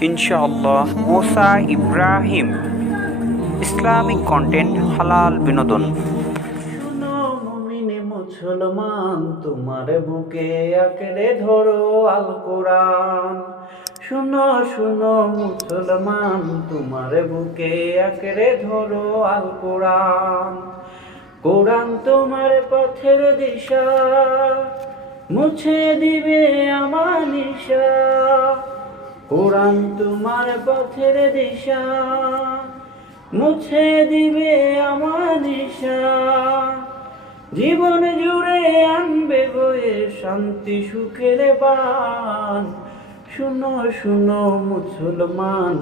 ইনশাআল্লাহ মোসা Ibrahim Islamic content হালাল বিনোদন। মুসলমান, তোমার বুকে আঁকড়ে ধরো আল কোরআন। শুনো শুনো মুসলমান, তোমার বুকে আঁকড়ে ধরো আল কোরআন। কোরআন তোমার পথের দিশা, মুছে দিবে আমার নিশা। কোরআন তোমার পথের দিশা, মুছে দিবে আমার নিশা। জীবন জুড়ে আনবে বয়ে শান্তি সুখের বান। শুনো শুনো, মুসলমান,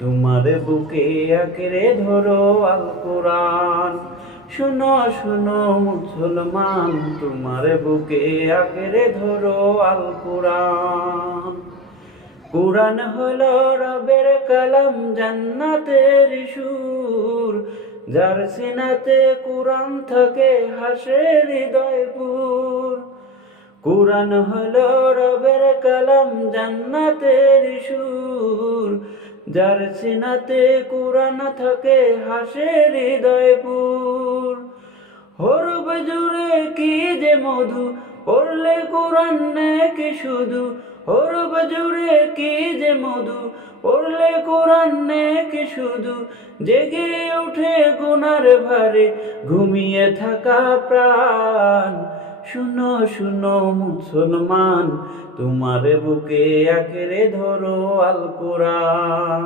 তোমার বুকে আঁকড়ে ধরো আল কোরআন। শুনো শুনো, মুসলমান, তোমার বুকে আঁকড়ে ধরো আল কোরআন। কোরআন হলো রবের কালাম, জান্নাতের সুর। যার সিনাতে কোরআন থাকে হাসে হৃদয়পুর কোরআন হলো রবের কালাম, জান্নাতের সুর। যার সিনাতে কোরআন থাকে হাসে হৃদয়পুর হরব জুড়ে কি যে মধু, পড়লে কোরআন নাকি শুধু। হরব জুড়ে কি যে মধু, পড়লে কোরআন নাকি শুধু। জেগে উঠে গুনার ভারে, ঘুমিয়ে থাকা প্রাণ। শুনো শুনো মুসলমান, তোমার বুকে আঁকড়ে ধরো আল কোরআন।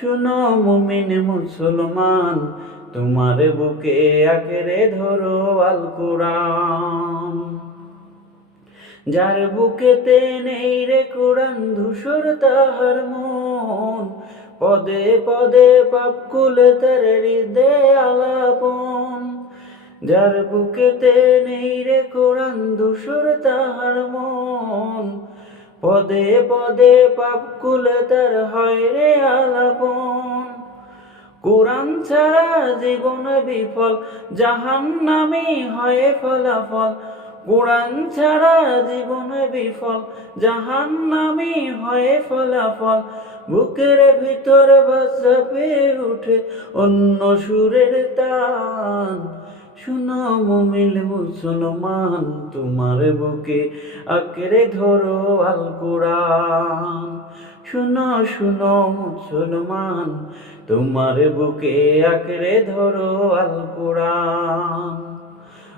শুনো মুমিন মুসলমান, তোমার বুকে আঁকড়ে ধরো আল কোরআন। যার বুকেতে নেই রে কোরআন ধূসর তাহার মন। পদে পদে পাপ কুলে তার হৃদয় আলাপন। যার বুকেতে নেই রে কোরআন ধূসর তাহার মন। পদে পদে পাপ কুলে তার হয় রে আলাপন। কোরআন ছাড়া জীবন বিফল জাহান নামি হয় ফলাফল। কোরআন ছাড়া জীবন বিফল জাহান নামি হয় ফলাফল। বুকের ভিতর ভাষাপে উঠে অন্য সুরের তান শুনো মুমিল মুসলমান, তোমার বুকে আঁকড়ে ধরো আল কোরআন। শুনো শুনো মুসলমান, তোমার বুকে আঁকড়ে ধরো আল কোরআন